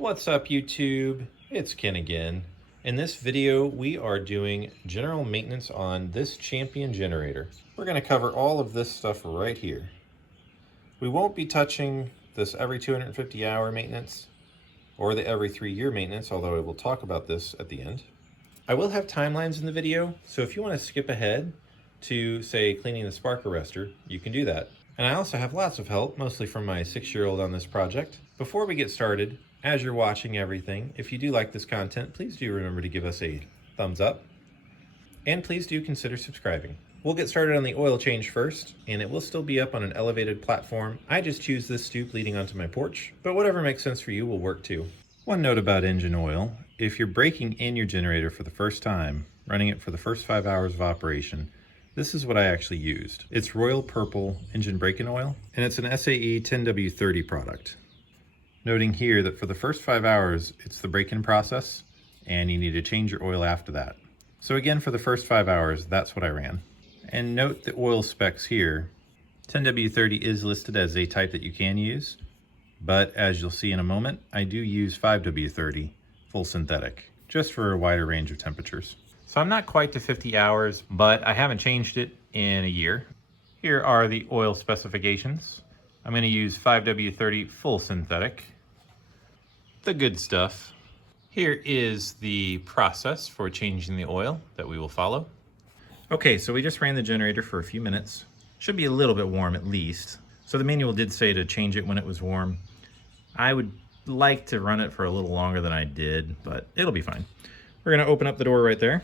What's up, YouTube? It's Ken again. In this video, we are doing general maintenance on this Champion generator. We're going to cover all of this stuff right here. We won't be touching this every 250 hour maintenance or the every 3-year maintenance, although I will talk about this at the end. I will have timelines in the video, so if you want to skip ahead to, say, cleaning the spark arrestor, you can do that. And I also have lots of help, mostly from my 6-year-old on this project. Before we get started, as you're watching everything, if you do like this content, please do remember to give us a thumbs up. And please do consider subscribing. We'll get started on the oil change first, and it will still be up on an elevated platform. I just choose this stoop leading onto my porch, but whatever makes sense for you will work too. One note about engine oil: if you're breaking in your generator for the first time, running it for the first 5 hours of operation, this is what I actually used. It's Royal Purple engine break-in oil, and it's an SAE 10W30 product. Noting here that for the first 5 hours, it's the break-in process, and you need to change your oil after that. So again, for the first 5 hours, that's what I ran. And note the oil specs here. 10W30 is listed as a type that you can use, but as you'll see in a moment, I do use 5W30 full synthetic, just for a wider range of temperatures. So I'm not quite to 50 hours, but I haven't changed it in a year. Here are the oil specifications. I'm going to use 5W30 full synthetic, the good stuff. Here is the process for changing the oil that we will follow. Okay, so we just ran the generator for a few minutes. Should be a little bit warm at least. So the manual did say to change it when it was warm. I would like to run it for a little longer than I did, but it'll be fine. We're going to open up the door right there.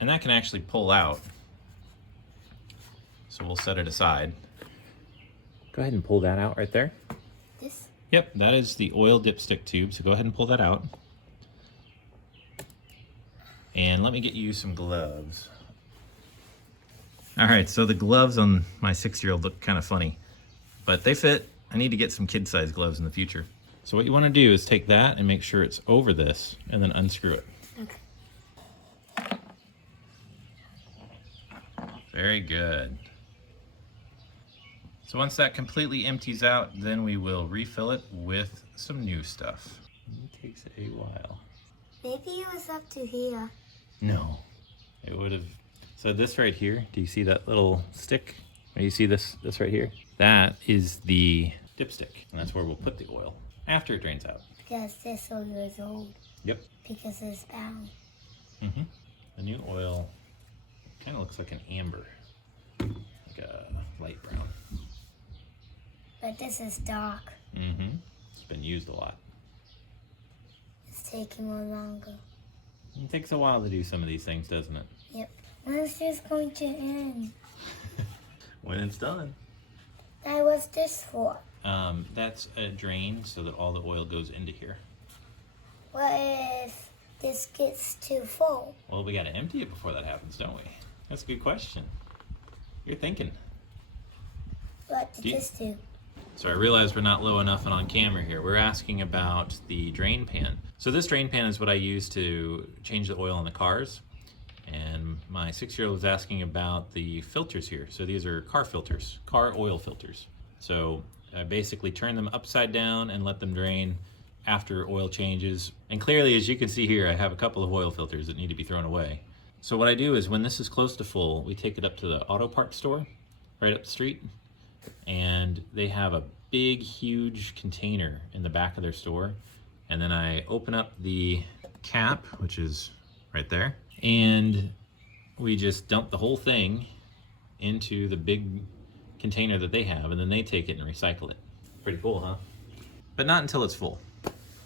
And that can actually pull out. So we'll set it aside. Go ahead and pull that out right there. This? Yep, that is the oil dipstick tube, so go ahead and pull that out. And let me get you some gloves. All right, so the gloves on my 6-year-old look kind of funny, but they fit. I need to get some kid-sized gloves in the future. So what you want to do is take that and make sure it's over this, and then unscrew it. Okay. Very good. So once that completely empties out, then we will refill it with some new stuff. It takes a while. Maybe it was up to here. No, it would have. So this right here, do you see that little stick? Or you see this right here? That is the dipstick, and that's where we'll put the oil after it drains out. Because this oil is old. Yep. Because it's brown. Mm-hmm. The new oil kind of looks like an amber, like a light brown. But this is dark. Mm-hmm. It's been used a lot. It's taking more longer. It takes a while to do some of these things, doesn't it? Yep. When is this going to end? When it's done. Now what's this for? That's a drain so that all the oil goes into here. What if this gets too full? Well, we got to empty it before that happens, don't we? That's a good question. You're thinking. What did this do? So I realize we're not low enough and on camera here. We're asking about the drain pan. So this drain pan is what I use to change the oil in the cars. And my 6-year-old was asking about the filters here. So these are car filters, car oil filters. So I basically turn them upside down and let them drain after oil changes. And clearly, as you can see here, I have a couple of oil filters that need to be thrown away. So what I do is when this is close to full, we take it up to the auto parts store right up the street. And they have a big, huge container in the back of their store. And then I open up the cap, which is right there. And we just dump the whole thing into the big container that they have, and then they take it and recycle it. Pretty cool, huh? But not until it's full,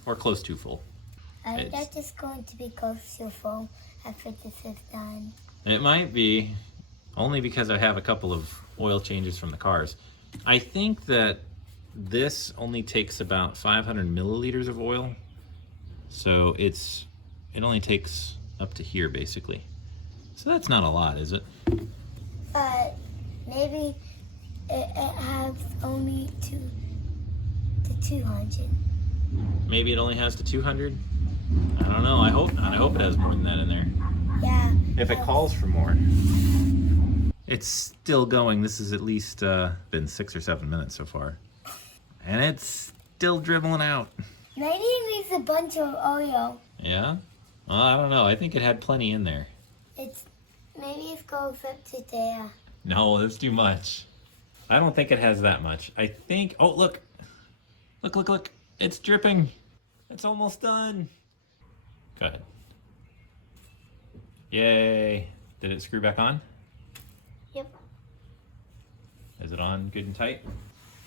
or close to full. I think that's just going to be close to full after this is done. It might be, only because I have a couple of oil changes from the cars. I think that this only takes about 500 milliliters of oil, so it only takes up to here basically. So that's not a lot, is it? Maybe it has only to 200. Maybe it only has to 200? I don't know. I hope not. I hope it has more than that in there. Yeah. If it calls for more. It's still going. This has at least been 6 or 7 minutes so far. And it's still dribbling out. Maybe it needs a bunch of oil. Yeah? Well, I don't know. I think it had plenty in there. Maybe it goes up to there. No, that's too much. I don't think it has that much. I think, oh, look. Look, look, look. It's dripping. It's almost done. Go ahead. Yay. Did it screw back on? Yep. Is it on good and tight?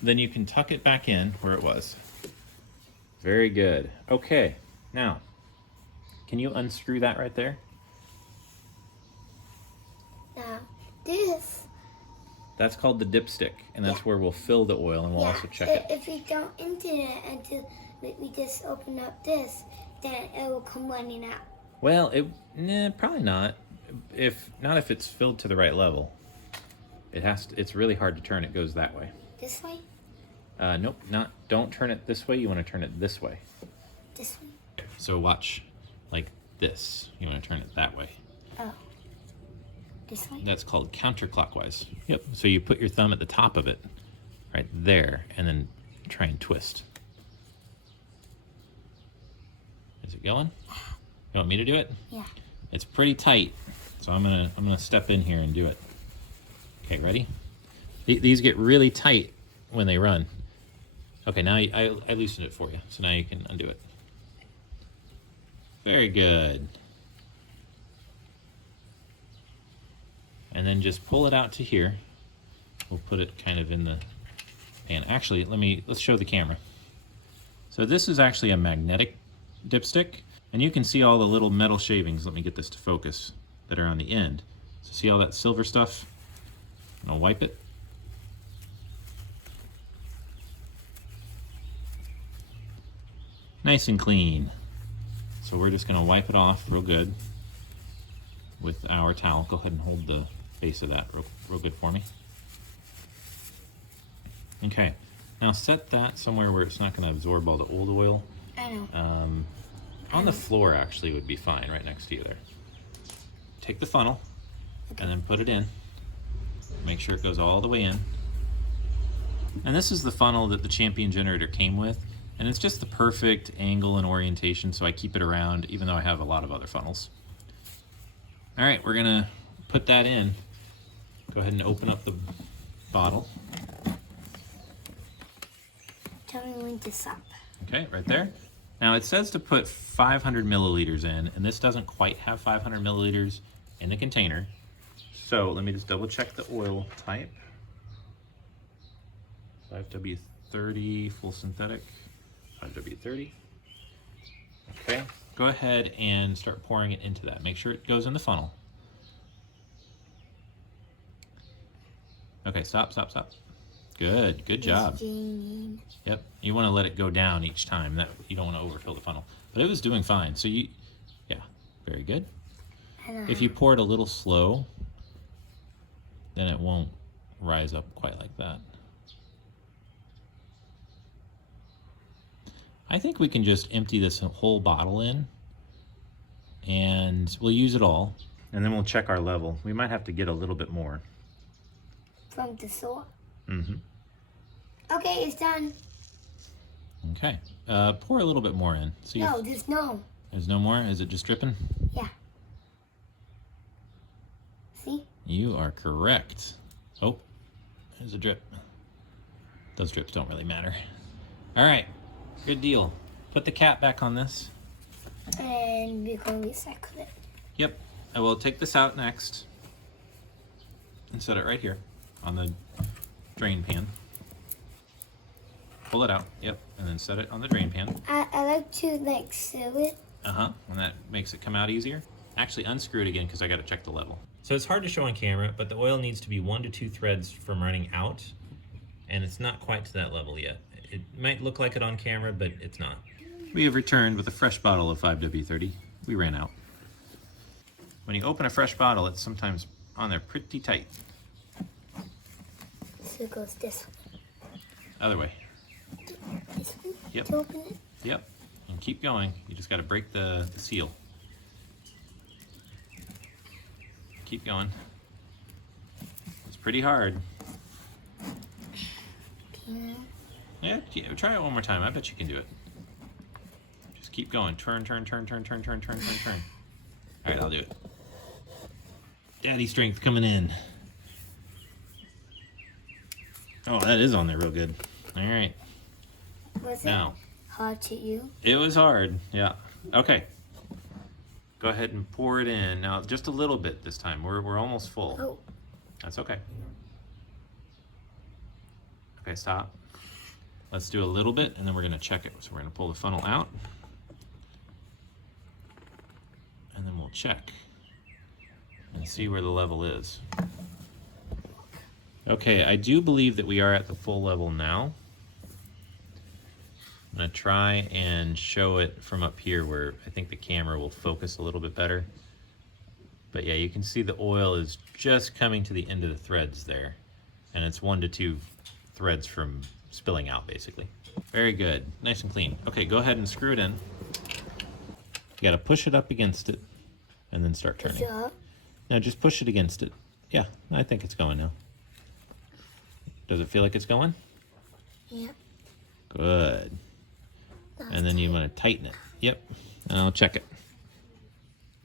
Then you can tuck it back in where it was. Very good. Okay, now, can you unscrew that right there? Now, this. That's called the dipstick, and that's where we'll fill the oil, and we'll also check it. If we don't enter it until we just open up this, then it will come running out. Well, probably not. If it's filled to the right level. It's really hard to turn. It goes that way. This way? Nope, don't turn it this way. You want to turn it this way. This way? So watch, like this. You want to turn it that way. Oh. This way? That's called counterclockwise. Yep. So you put your thumb at the top of it, right there, and then try and twist. Is it going? You want me to do it? Yeah. It's pretty tight, so I'm gonna step in here and do it. Okay, ready? These get really tight when they run. Okay, now I loosened it for you, so now you can undo it. Very good. And then just pull it out to here. We'll put it kind of in the pan. Actually, let's show the camera. So this is actually a magnetic dipstick, and you can see all the little metal shavings. Let me get this to focus that are on the end. So see all that silver stuff? And I'll wipe it. Nice and clean. So we're just gonna wipe it off real good with our towel. Go ahead and hold the base of that real good for me. Okay, now set that somewhere where it's not gonna absorb all the old oil. I know. On the floor actually would be fine, right next to you there. Take the funnel and then put it in. Make sure it goes all the way in. And this is the funnel that the Champion generator came with, and it's just the perfect angle and orientation, so I keep it around even though I have a lot of other funnels. All right, we're gonna put that in. Go ahead and open up the bottle. Tell me when to stop. Okay, right there. Now it says to put 500 milliliters in, and this doesn't quite have 500 milliliters in the container. So let me just double check the oil type. 5W30 full synthetic, 5W30. Okay, go ahead and start pouring it into that. Make sure it goes in the funnel. Okay, stop. Good job. Yep, you want to let it go down each time. That you don't want to overfill the funnel. But it was doing fine. So yeah, very good. If you pour it a little slow, then it won't rise up quite like that. I think we can just empty this whole bottle in, and we'll use it all, and then we'll check our level. We might have to get a little bit more. From the store? Mm-hmm. Okay, it's done. Okay. Pour a little bit more in. See no, there's no. There's no more? Is it just dripping? Yeah. See? You are correct. Oh, there's a drip. Those drips don't really matter. All right, good deal. Put the cap back on this. And we're going to recycle it. Yep, I will take this out next and set it right here on the drain pan. Pull it out, yep, and then set it on the drain pan. I like to seal it. Uh-huh, and that makes it come out easier. Actually, unscrew it again because I got to check the level. So it's hard to show on camera, but the oil needs to be 1 to 2 threads from running out, and it's not quite to that level yet. It might look like it on camera, but it's not. We have returned with a fresh bottle of 5W30. We ran out. When you open a fresh bottle, it's sometimes on there pretty tight. So it goes this way. Other way. This way? Yep. To open it? Yep. And keep going. You just got to break the seal. Keep going. It's pretty hard. Yeah. Yeah, try it one more time. I bet you can do it. Just keep going. Turn, turn, turn, turn, turn, turn, turn, turn, turn. All right, I'll do it. Daddy strength coming in. Oh, that is on there real good. All right. Was Now, it hard to you? it was hard, yeah. Okay. Go ahead and pour it in. Now, just a little bit this time. We're almost full. Oh. That's okay. Okay, stop. Let's do a little bit, and then we're gonna check it. So we're gonna pull the funnel out, and then we'll check and see where the level is. Okay, I do believe that we are at the full level now. I'm gonna try and show it from up here where I think the camera will focus a little bit better. But yeah, you can see the oil is just coming to the end of the threads there. And it's 1 to 2 threads from spilling out, basically. Very good, nice and clean. Okay, go ahead and screw it in. You gotta push it up against it and then start turning. Now just push it against it. Yeah, I think it's going now. Does it feel like it's going? Yeah. Good. And then you want to tighten it. Yep. And I'll check it.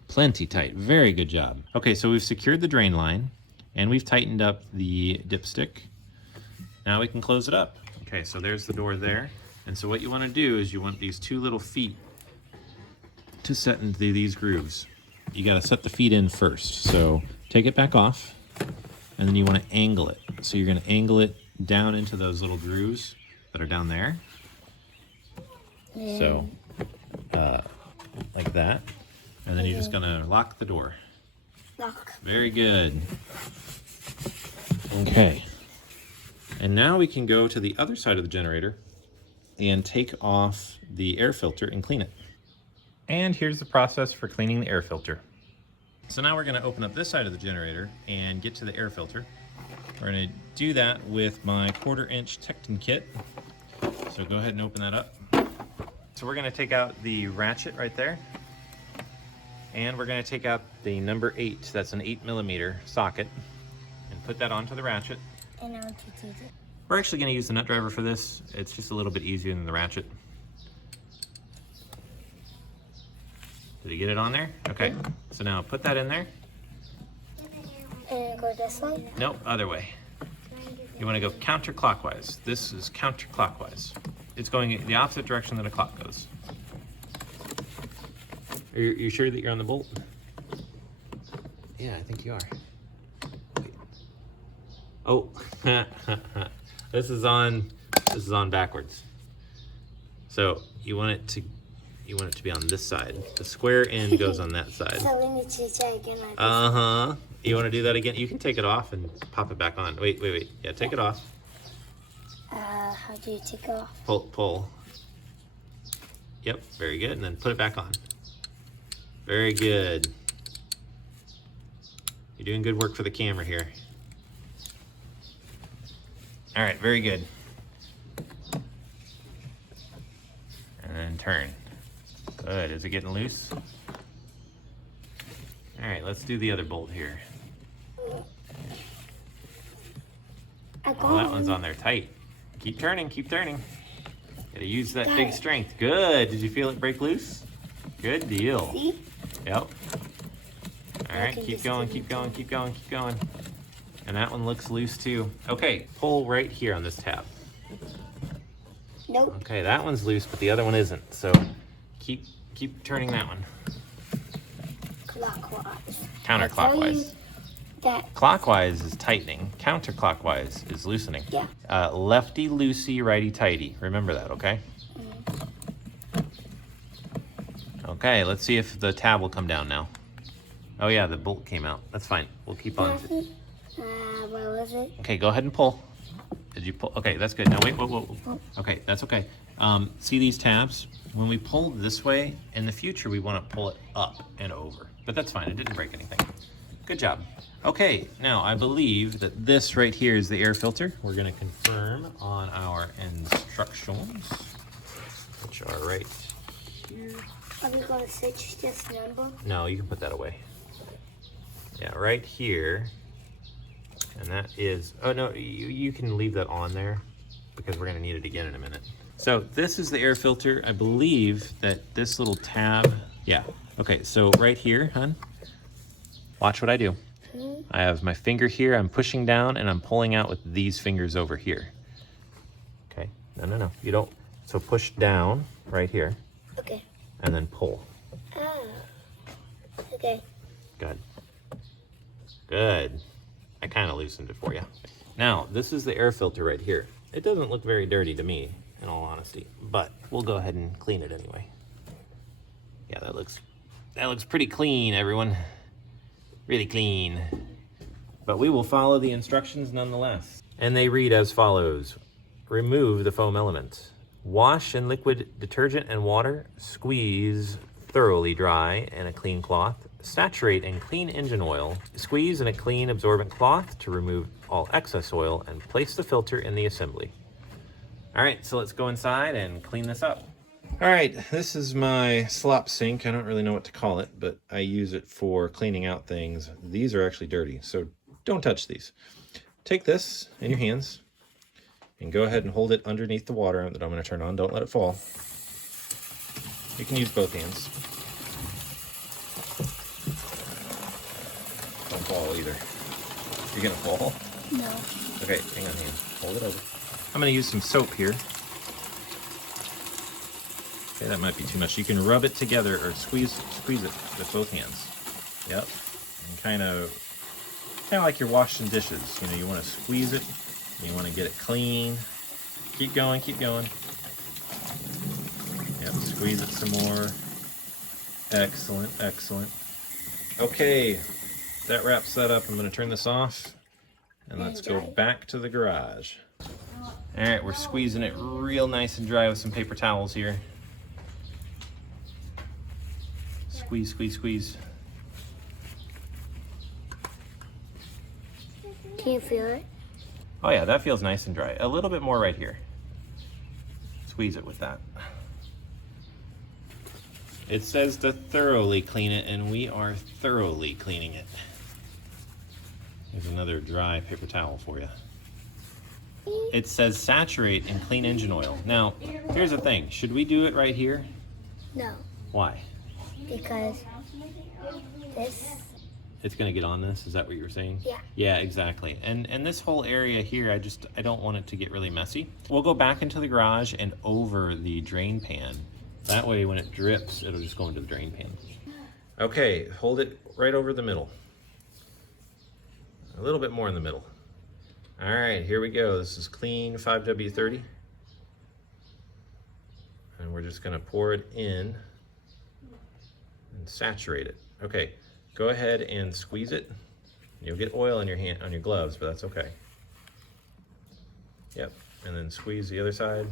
Plenty tight. Very good job. Okay, so we've secured the drain line and we've tightened up the dipstick. Now we can close it up. Okay, so there's the door there. And so what you want to do is you want these 2 little feet to set into these grooves. You got to set the feet in first. So take it back off and then you want to angle it. So you're going to angle it down into those little grooves that are down there. So, like that. And then you're just gonna lock the door. Lock. Very good. Okay. And now we can go to the other side of the generator and take off the air filter and clean it. And here's the process for cleaning the air filter. So now we're gonna open up this side of the generator and get to the air filter. We're gonna do that with my 1/4 inch Tecton kit. So go ahead and open that up. So we're gonna take out the ratchet right there. And we're gonna take out the number 8, that's an 8mm socket, and put that onto the ratchet. And I'll do it. We're actually gonna use the nut driver for this. It's just a little bit easier than the ratchet. Did you get it on there? Okay, so now put that in there. And go this way? Nope, other way. You wanna go counterclockwise. This is counterclockwise. It's going the opposite direction that a clock goes. Are you sure that you're on the bolt? Yeah, I think you are. Wait. Oh, this is on backwards. So you want it to be on this side. The square end goes on that side. So we need to try again like this. Uh-huh. You want to do that again? You can take it off and pop it back on. Wait. Yeah, take it off. How do you take it off? Pull. Yep, very good. And then put it back on. Very good. You're doing good work for the camera here. All right, very good. And then turn. Good, is it getting loose? All right, let's do the other bolt here. Oh, that one's on there tight. Keep turning, keep turning. Gotta use that big strength. Good, did you feel it break loose? Good deal. See? Yep. All right, keep going, keep going, keep going, keep going. And that one looks loose too. Okay, pull right here on this tab. Nope. Okay, that one's loose, but the other one isn't. So keep turning that one. Clockwise. Counterclockwise. That Clockwise is tightening. Counterclockwise is loosening. Yeah. Lefty loosey, righty tighty. Remember that, okay? Okay, let's see if the tab will come down now. Oh yeah, the bolt came out. That's fine. We'll keep on. what was it? Okay, go ahead and pull. Did you pull? Okay, that's good. Now wait, whoa. Okay, that's okay. See these tabs? When we pull this way, in the future we want to pull it up and over. But that's fine, it didn't break anything. Good job. Okay, now I believe that this right here is the air filter. We're gonna confirm on our instructions, which are right here. Are we going to switch this number? No, you can put that away. Yeah, right here. And that is, oh no, you can leave that on there. because we're gonna need it again in a minute. So this is the air filter. I believe that this little tab, yeah. Okay, so right here, hun, watch what I do. I have my finger here, I'm pushing down and I'm pulling out with these fingers over here. Okay, no, you don't. So push down right here. Okay. And then pull. Oh. Okay. Good. Good. I kind of loosened it for you. Now, this is the air filter right here. It doesn't look very dirty to me, in all honesty, but we'll go ahead and clean it anyway. Yeah, that looks pretty clean, everyone. Really clean. But we will follow the instructions nonetheless. And they read as follows. Remove the foam element. Wash in liquid detergent and water. Squeeze thoroughly dry in a clean cloth. Saturate in clean engine oil. Squeeze in a clean absorbent cloth to remove all excess oil and place the filter in the assembly. All right, so let's go inside and clean this up. All right, this is my slop sink. I don't really know what to call it, but I use it for cleaning out things. These are actually dirty, so don't touch these. Take this in your hands and go ahead and hold it underneath the water that I'm going to turn on. Don't let it fall. You can use both hands. Don't fall either. You're going to fall? No. Okay, hang on, hold it over. I'm going to use some soap here. Okay, that might be too much. You can rub it together or squeeze it with both hands. Yep. And kind of like you're washing dishes. You know, you want to squeeze it, and you want to get it clean. Keep going, keep going. Yep, squeeze it some more. Excellent, excellent. Okay, that wraps that up. I'm going to turn this off, and let's go back to the garage. All right, we're squeezing it real nice and dry with some paper towels here. Squeeze, squeeze, squeeze. Can you feel it? Oh yeah, that feels nice and dry. A little bit more right here. Squeeze it with that. It says to thoroughly clean it, and we are thoroughly cleaning it. Here's another dry paper towel for you. It says saturate in clean engine oil. Now, here's the thing. Should we do it right here? No. Why? Because this. It's gonna get on this, is that what you were saying? Yeah. Yeah, exactly. And this whole area here, I don't want it to get really messy. We'll go back into the garage and over the drain pan. That way when it drips, it'll just go into the drain pan. Okay, hold it right over the middle. A little bit more in the middle. All right, here we go. This is clean 5W30. And we're just gonna pour it in and saturate it. Okay. Go ahead and squeeze it. You'll get oil on your hand, on your gloves, but that's okay. Yep, and then squeeze the other side.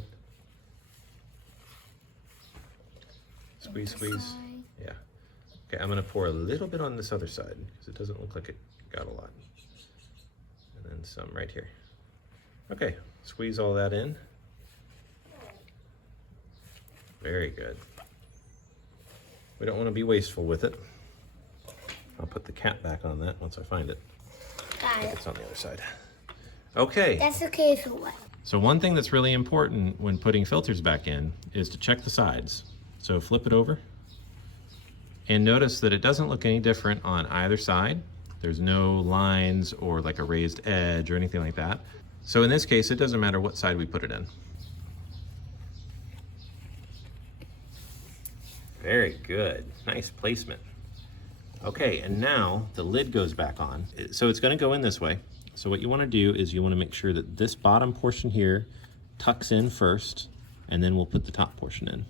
Squeeze, squeeze. Yeah. Okay, I'm gonna pour a little bit on this other side because it doesn't look like it got a lot. And then some right here. Okay, squeeze all that in. Very good. We don't want to be wasteful with it. I'll put the cap back on that once I find it. Got it. It's on the other side. Okay. That's okay if it wet. So one thing that's really important when putting filters back in is to check the sides. So flip it over and notice that it doesn't look any different on either side. There's no lines or like a raised edge or anything like that. So in this case, it doesn't matter what side we put it in. Very good. Nice placement. Okay, and now the lid goes back on. So it's going to go in this way. So what you want to do is you want to make sure that this bottom portion here tucks in first, and then we'll put the top portion in.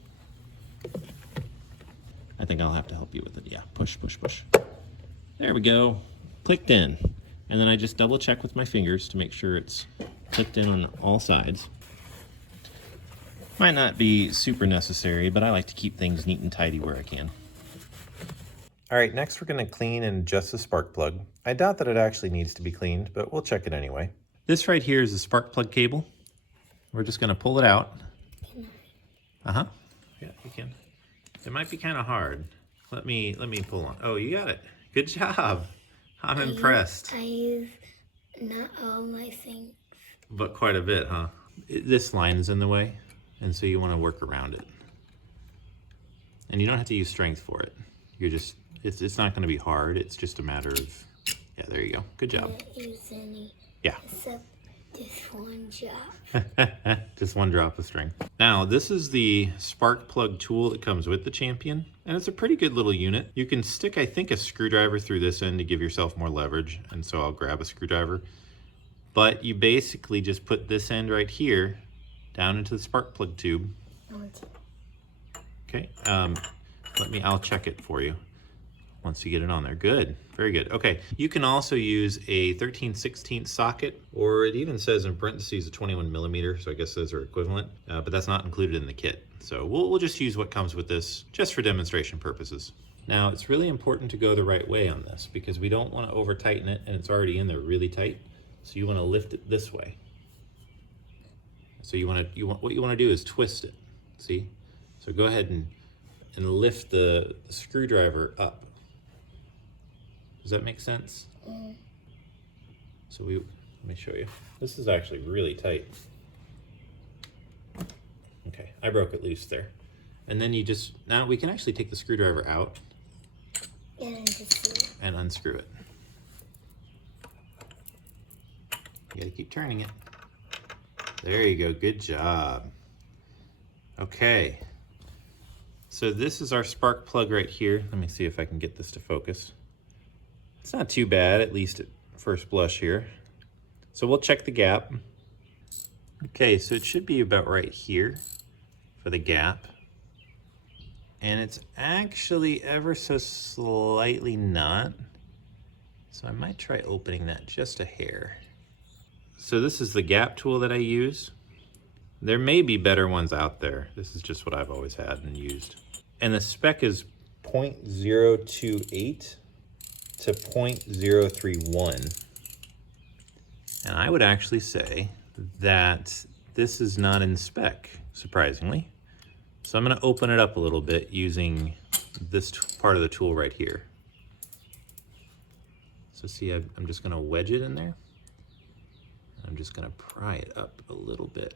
I think I'll have to help you with it. Yeah, push, push, push. There we go. Clicked in. And then I just double check with my fingers to make sure it's clicked in on all sides. Might not be super necessary, but I like to keep things neat and tidy where I can. All right, next we're going to clean and adjust the spark plug. I doubt that it actually needs to be cleaned, but we'll check it anyway. This right here is the spark plug cable. We're just going to pull it out. Uh-huh. Yeah, you can. It might be kind of hard. Let me pull on. Oh, you got it. Good job. I'm impressed. I use not all my things. But quite a bit, huh? this line is in the way, and so you want to work around it. And you don't have to use strength for it. You're just, it's not going to be hard. It's just a matter of, yeah, there you go. Good job. I don't use any. Yeah. Except this one drop. Just one drop of strength. Now, this is the spark plug tool that comes with the Champion, and it's a pretty good little unit. You can stick, I think, a screwdriver through this end to give yourself more leverage, and so I'll grab a screwdriver. But you basically just put this end right here down into the spark plug tube. Okay, I'll check it for you once you get it on there. Good, very good. Okay, you can also use a 13/16 socket, or it even says in parentheses a 21 millimeter, so I guess those are equivalent, but that's not included in the kit. So we'll just use what comes with this just for demonstration purposes. Now, it's really important to go the right way on this because we don't want to over tighten it and it's already in there really tight. So you want to lift it this way. So what you want to do is twist it, see? So go ahead and lift the screwdriver up. Does that make sense? So let me show you. This is actually really tight. Okay, I broke it loose there. And then now we can actually take the screwdriver out and unscrew it. You gotta keep turning it. There you go, good job. Okay, so this is our spark plug right here. Let me see if I can get this to focus. It's not too bad, at least at first blush here. So we'll check the gap. Okay, so it should be about right here for the gap. And it's actually ever so slightly not. So I might try opening that just a hair. So this is the gap tool that I use. There may be better ones out there. This is just what I've always had and used. And the spec is 0.028 to 0.031. And I would actually say that this is not in spec, surprisingly. So I'm gonna open it up a little bit using this part of the tool right here. So see, I'm just gonna wedge it in there. I'm just gonna pry it up a little bit.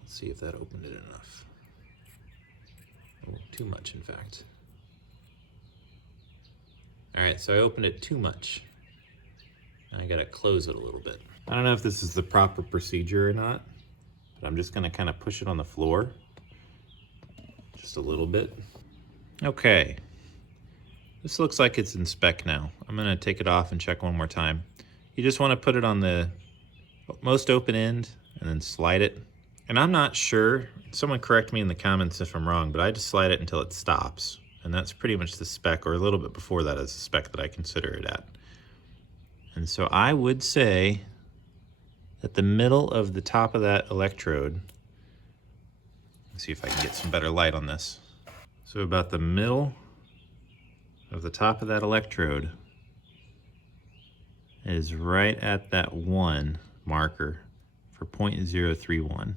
Let's see if that opened it enough. Oh, too much, in fact. All right, so I opened it too much. I gotta close it a little bit. I don't know if this is the proper procedure or not, but I'm just gonna kind of push it on the floor. Just a little bit. Okay, this looks like it's in spec now. I'm gonna take it off and check one more time. You just wanna put it on the most open end and then slide it. And I'm not sure, someone correct me in the comments if I'm wrong, but I just slide it until it stops. And that's pretty much the spec, or a little bit before that is the spec that I consider it at. And so I would say that the middle of the top of that electrode, let's see if I can get some better light on this. So about the middle of the top of that electrode is right at that 1 marker for 0.031.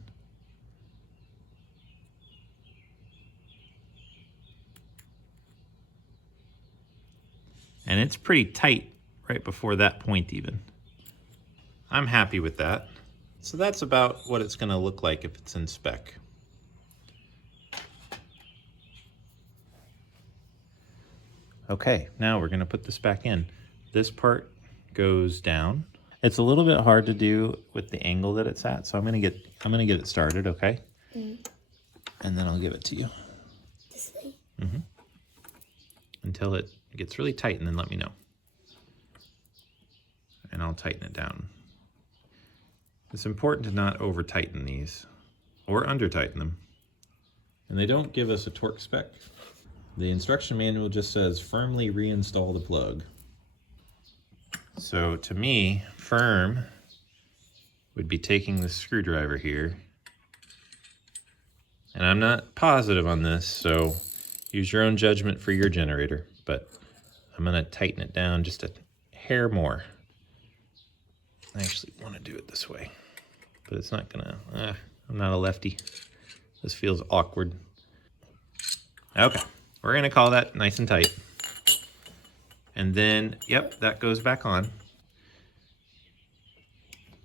And it's pretty tight right before that point even. I'm happy with that. So that's about what it's gonna look like if it's in spec. Okay, now we're gonna put this back in. This part goes down. It's a little bit hard to do with the angle that it's at, so I'm gonna get it started, okay? And then I'll give it to you. This way? Until it gets really tight, and then let me know. And I'll tighten it down. It's important to not over tighten these or under tighten them. And they don't give us a torque spec. The instruction manual just says firmly reinstall the plug. So to me, firm would be taking the screwdriver here. And I'm not positive on this, so use your own judgment for your generator, but I'm gonna tighten it down just a hair more. I actually wanna do it this way, but it's not gonna, I'm not a lefty. This feels awkward. Okay, We're gonna call that nice and tight. And then, yep, that goes back on.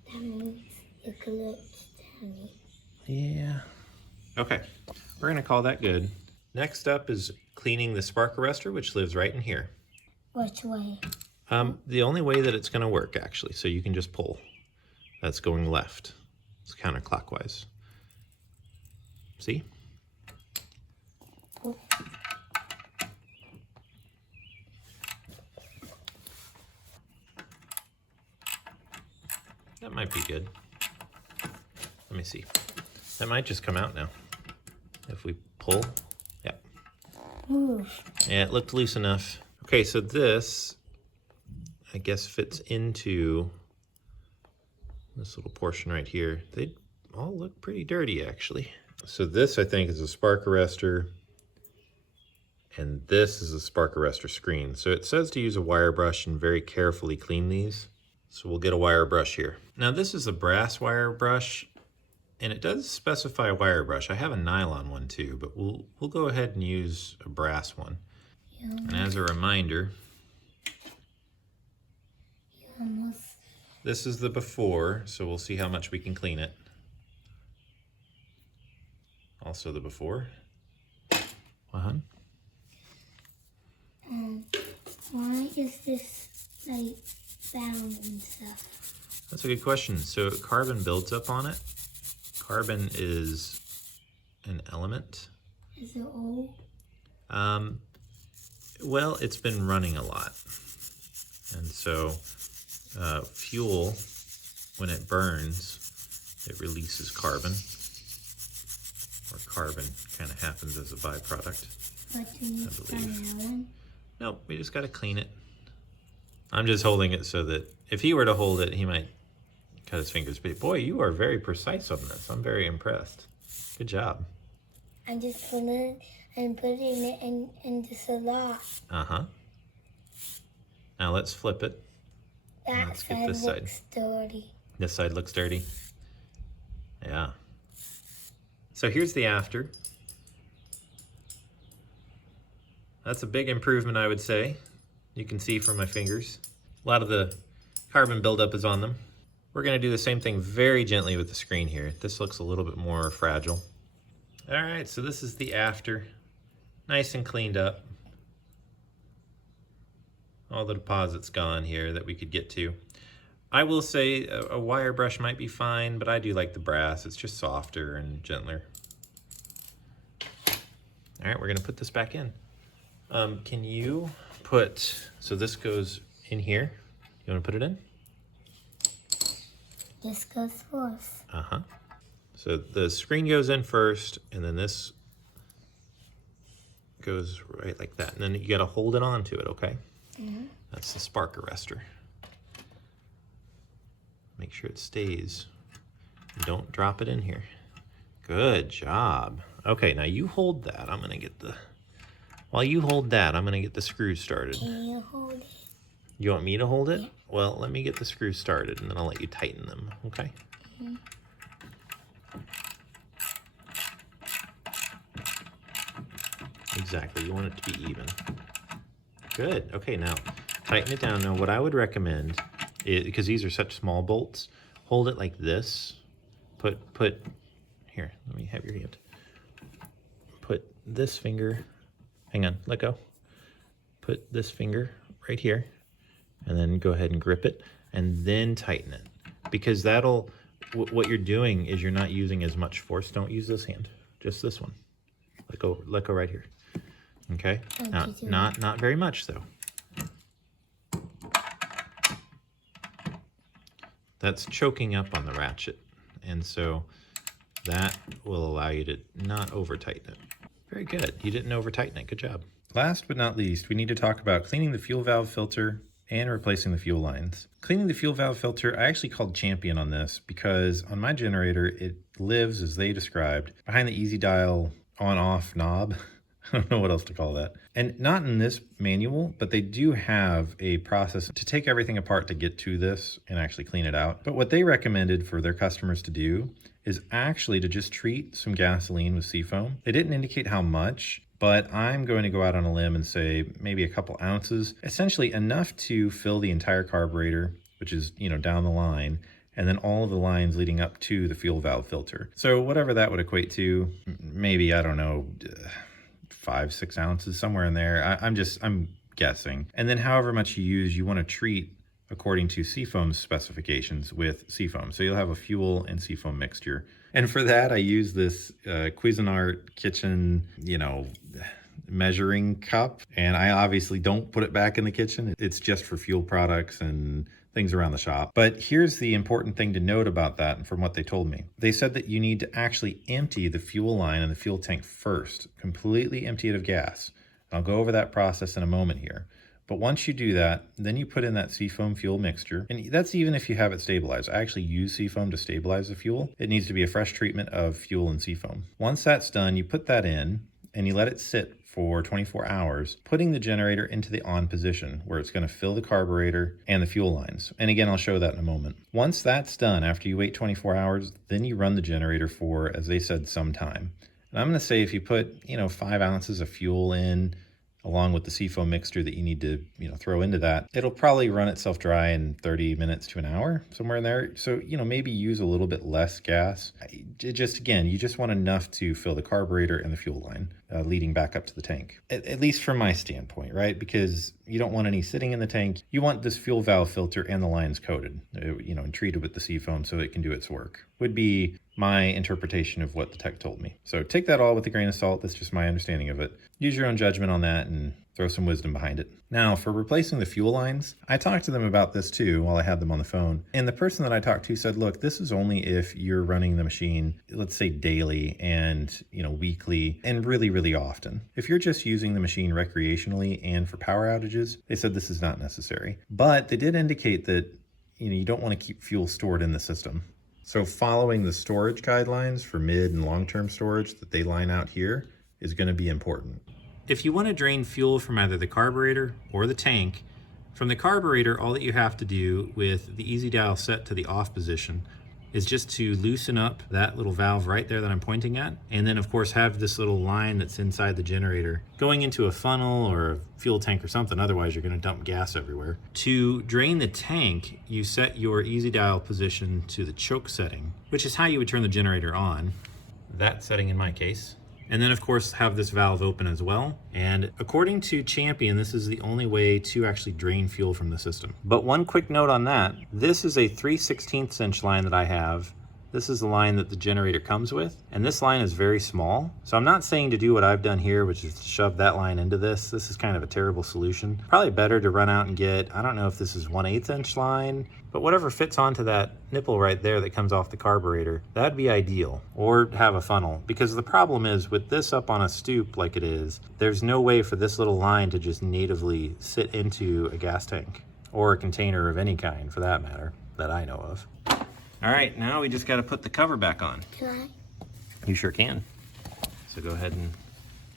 That means it glitched, Daddy. Yeah. Okay, we're gonna call that good. Next up is cleaning the spark arrestor, which lives right in here. Which way? The only way that it's gonna work, actually, so you can just pull. That's going left. It's counterclockwise. See? Oh. That might be good. Let me see. That might just come out now. If we pull, yep. Ooh. Yeah, it looked loose enough. Okay, so this, I guess, fits into this little portion right here. They all look pretty dirty, actually. So this, I think, is a spark arrestor, and this is a spark arrestor screen. So it says to use a wire brush and very carefully clean these. So we'll get a wire brush here. Now this is a brass wire brush, and it does specify a wire brush. I have a nylon one too, but we'll go ahead and use a brass one. Yeah. And as a reminder, this is the before, so we'll see how much we can clean it. Also the before. What? Why is this like bound and stuff? That's a good question. So carbon builds up on it. Carbon is an element. Is it old? Well, it's been running a lot. And so fuel, when it burns, it releases carbon. Or carbon kind of happens as a byproduct. But you need to find that one? Nope, we just got to clean it. I'm just holding it so that if he were to hold it, he might cut his fingers. But boy, you are very precise on this. I'm very impressed. Good job. I just put it and put it in this a lot. Uh-huh. Now let's flip it. That Let's get side this looks dirty. This side looks dirty. Yeah. So here's the after. That's a big improvement, I would say. You can see from my fingers. A lot of the carbon buildup is on them. We're gonna do the same thing very gently with the screen here. This looks a little bit more fragile. All right, so this is the after. Nice and cleaned up. All the deposits gone here that we could get to. I will say a wire brush might be fine, but I do like the brass. It's just softer and gentler. All right, we're gonna put this back in. Can you put, so this goes in here. You wanna put it in? This goes first. Uh-huh. So the screen goes in first, and then this goes right like that. And then you gotta hold it onto it, okay? Mm-hmm. That's the spark arrestor. Make sure it stays. Don't drop it in here. Good job. Okay, now you hold that. I'm gonna get the, while you hold that, I'm gonna get the screws started. Can you hold it? You want me to hold it? Yeah. Well, let me get the screws started and then I'll let you tighten them, okay? Mm-hmm. Exactly, you want it to be even. Good, okay, now tighten it down. Now what I would recommend is, because these are such small bolts, hold it like this. Put, here, let me have your hand. Put this finger, hang on, let go. Put this finger right here, and then go ahead and grip it, and then tighten it. Because that'll, what you're doing is you're not using as much force. Don't use this hand, just this one. Let go right here. Okay, now, not very much though. That's choking up on the ratchet, and so that will allow you to not over tighten it. Very good, you didn't over tighten it, good job. Last but not least, we need to talk about cleaning the fuel valve filter and replacing the fuel lines. Cleaning the fuel valve filter, I actually called Champion on this because on my generator, it lives, as they described, behind the easy dial on-off knob. I don't know what else to call that. And not in this manual, but they do have a process to take everything apart to get to this and actually clean it out. But what they recommended for their customers to do is actually to just treat some gasoline with seafoam. They didn't indicate how much, but I'm going to go out on a limb and say maybe a couple ounces, essentially enough to fill the entire carburetor, which is, you know, down the line, and then all of the lines leading up to the fuel valve filter. So whatever that would equate to, maybe, I don't know, 5-6 ounces, somewhere in there. I'm guessing. And then however much you use, you want to treat according to Seafoam's specifications with Seafoam. So you'll have a fuel and Seafoam mixture. And for that, I use this Cuisinart kitchen, you know, measuring cup. And I obviously don't put it back in the kitchen. It's just for fuel products and things around the shop. But here's the important thing to note about that, and from what they told me. They said that you need to actually empty the fuel line and the fuel tank first, completely empty it of gas. I'll go over that process in a moment here. But once you do that, then you put in that Seafoam fuel mixture. And that's even if you have it stabilized. I actually use Seafoam to stabilize the fuel. It needs to be a fresh treatment of fuel and Seafoam. Once that's done, you put that in and you let it sit for 24 hours, putting the generator into the on position where it's going to fill the carburetor and the fuel lines. And again, I'll show that in a moment. Once that's done, after you wait 24 hours, then you run the generator for, as they said, some time. And I'm going to say if you put, 5 ounces of fuel in, along with the Seafoam mixture that you need to, throw into that, it'll probably run itself dry in 30 minutes to an hour, somewhere in there. So, maybe use a little bit less gas. You just want enough to fill the carburetor and the fuel line, leading back up to the tank. At least from my standpoint, right? Because you don't want any sitting in the tank. You want this fuel valve filter and the lines coated, and treated with the Seafoam so it can do its work. Would be my interpretation of what the tech told me. So take that all with a grain of salt. That's just my understanding of it. Use your own judgment on that and throw some wisdom behind it. Now, for replacing the fuel lines, I talked to them about this too while I had them on the phone. And the person that I talked to said, look, this is only if you're running the machine, let's say daily and, weekly and really, really often. If you're just using the machine recreationally and for power outages, they said this is not necessary. But they did indicate that, you don't want to keep fuel stored in the system. So following the storage guidelines for mid and long-term storage that they line out here is going to be important. If you want to drain fuel from either the carburetor or the tank, from the carburetor, all that you have to do with the easy dial set to the off position is just to loosen up that little valve right there that I'm pointing at. And then of course have this little line that's inside the generator going into a funnel or a fuel tank or something, otherwise you're gonna dump gas everywhere. To drain the tank, you set your easy dial position to the choke setting, which is how you would turn the generator on. That setting in my case. And then of course have this valve open as well. And according to Champion, this is the only way to actually drain fuel from the system. But one quick note on that, this is a 3/16 inch line that I have. This is the line that the generator comes with. And this line is very small. So I'm not saying to do what I've done here, which is to shove that line into this. This is kind of a terrible solution. Probably better to run out and get, I don't know if this is 1/8 inch line, but whatever fits onto that nipple right there that comes off the carburetor, that'd be ideal. Or have a funnel, because the problem is with this up on a stoop like it is, there's no way for this little line to just natively sit into a gas tank or a container of any kind for that matter that I know of. All right, now we just got to put the cover back on. Can I? You sure can. So go ahead and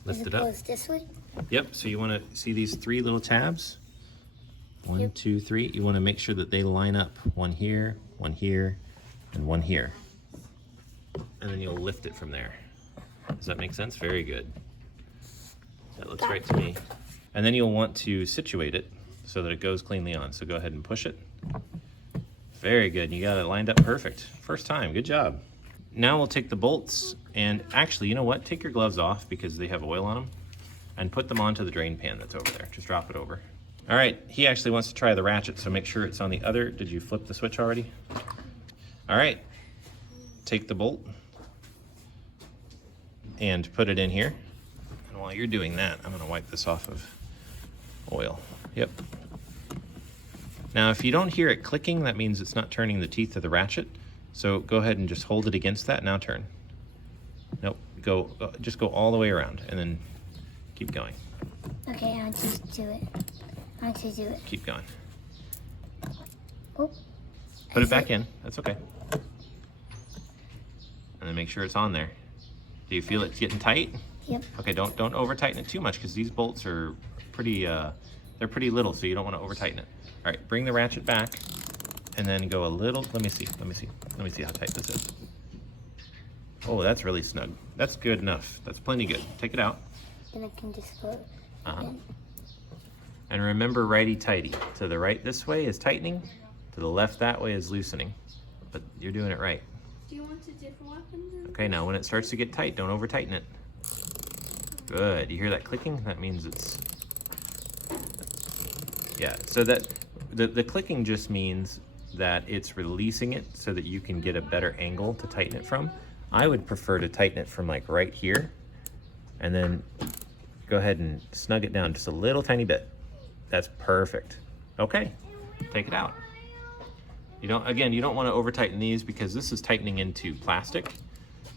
lift it up. Goes this way? Yep, so you want to see these 3 little tabs? 1, Yep. 2, 3. You want to make sure that they line up. 1 here, and 1 here. And then you'll lift it from there. Does that make sense? Very good. That looks right to me. And then you'll want to situate it so that it goes cleanly on. So go ahead and push it. Very good. You got it lined up perfect. First time. Good job. Now we'll take the bolts and actually, you know what? Take your gloves off because they have oil on them and put them onto the drain pan that's over there. Just drop it over. All right. He actually wants to try the ratchet, so make sure it's on the other. Did you flip the switch already? All right. Take the bolt and put it in here. And while you're doing that, I'm going to wipe this off of oil. Yep. Now, if you don't hear it clicking, that means it's not turning the teeth of the ratchet. So go ahead and just hold it against that. Now turn. Nope. Just go all the way around and then keep going. Okay, I'll just do it. I'll just do it. Keep going. Oh. Put it back in. That's okay. And then make sure it's on there. Do you feel it's getting tight? Yep. Okay, don't over tighten it too much because these bolts are pretty they're pretty little, so you don't want to over tighten it. All right, bring the ratchet back and then go a little. Let me see how tight this is. Oh, that's really snug. That's good enough. That's plenty good. Take it out. then I can just go. And remember, righty-tighty. To the right this way is tightening, to the left that way is loosening. But you're doing it right. Do you want a different weapon? Okay, now when it starts to get tight, don't over-tighten it. Good. You hear that clicking? That means it's... Yeah, so that the clicking just means that it's releasing it so that you can get a better angle to tighten it from. I would prefer to tighten it from like right here, and then go ahead and snug it down just a little tiny bit. That's perfect. Okay, take it out. You don't want to over tighten these because this is tightening into plastic.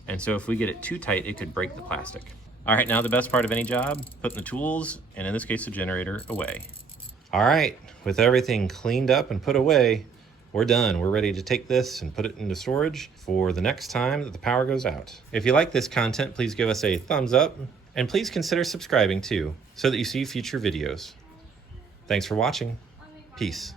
And so if we get it too tight, it could break the plastic. All right, now the best part of any job, putting the tools, and in this case, the generator, away. All right, with everything cleaned up and put away, we're done. We're ready to take this and put it into storage for the next time that the power goes out. If you like this content, please give us a thumbs up, and please consider subscribing too, so that you see future videos. Thanks for watching. Peace.